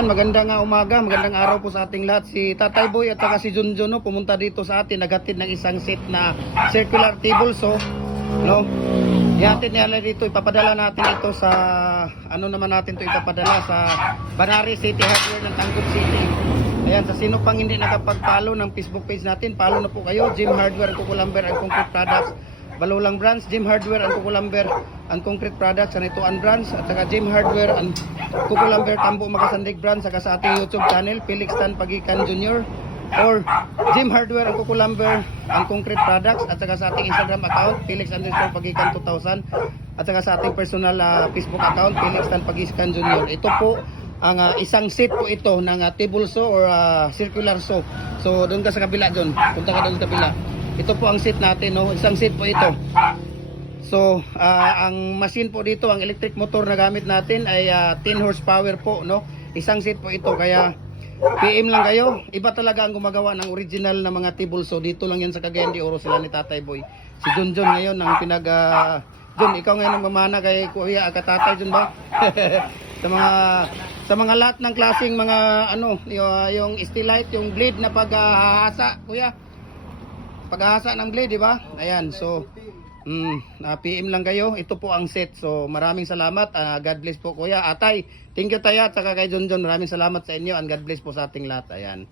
Magandang umaga, magandang araw po sa ating lahat. Si Tatay Boy at saka si Junjun no, pumunta dito sa atin, naghatid ng isang set na circular table so, no. Ihatid nila dito, ipapadala natin ito sa ano naman natin to ipapadala sa Banari City Hardware ng Tangkod City. Ayan, sa sino pang hindi nakapag-follow ng Facebook page natin, follow na po kayo. Jim Hardware and Kukulamber and Concrete Products. Balulang branch, Jim Hardware and Kukulamber and Concrete Products, Sanituan branch, at saka Jim Hardware and Kukulamber Tambo Makasandig branch, saka sa ating YouTube channel, Felix Tan Pagikan Jr. or Jim Hardware and Kukulamber and Concrete Products, at saka sa ating Instagram account, Felix_Pagikan 2000, at saka sa ating personal Facebook account, Felix Tan Pagikan Jr. Ito po ang isang set po ito ng table saw or circular saw. So doon ka sa kabila doon, punta ka doon sa kabila. Ito po ang set natin, no? Isang set po ito. So, ang machine po dito, ang electric motor na gamit natin ay 10 horsepower po, no? Isang set po ito, kaya PM lang kayo. Iba talaga ang gumagawa ng original na mga table saw. Dito lang yan sa Cagayan de Oro, sila ni Tatay Boy. Si Junjun ngayon ang Jun, ikaw ngayon ang mamana kay Kuya Tatay Jun ba? sa mga lahat ng klaseng mga ano, yung steel light, yung blade na paghahasa, Kuya. Paghahasa ng blade, di ba? Ayan, so PM lang kayo. Ito po ang set. So maraming salamat. God bless po Kuya. Atay, thank you Taya at saka kay Junjun. Maraming salamat sa inyo and God bless po sa ating lahat. Ayan.